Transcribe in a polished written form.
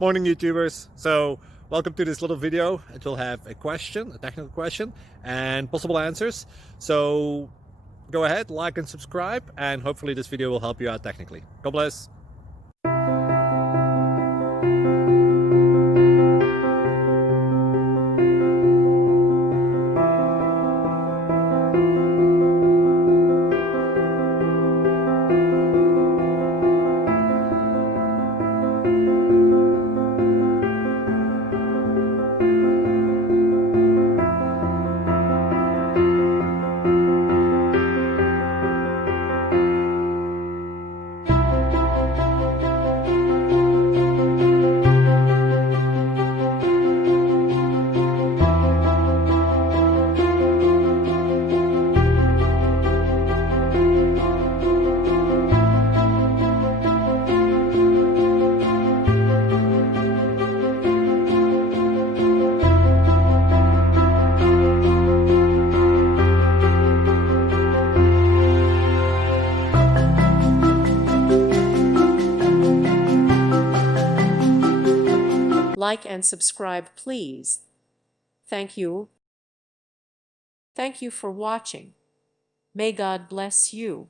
Morning YouTubers. So welcome to this little video. It will have a question, a technical question, and possible answers. So go ahead, like and subscribe, and hopefully this video will help you out technically. God bless. Like and subscribe, please. Thank you. Thank you for watching. May God bless you.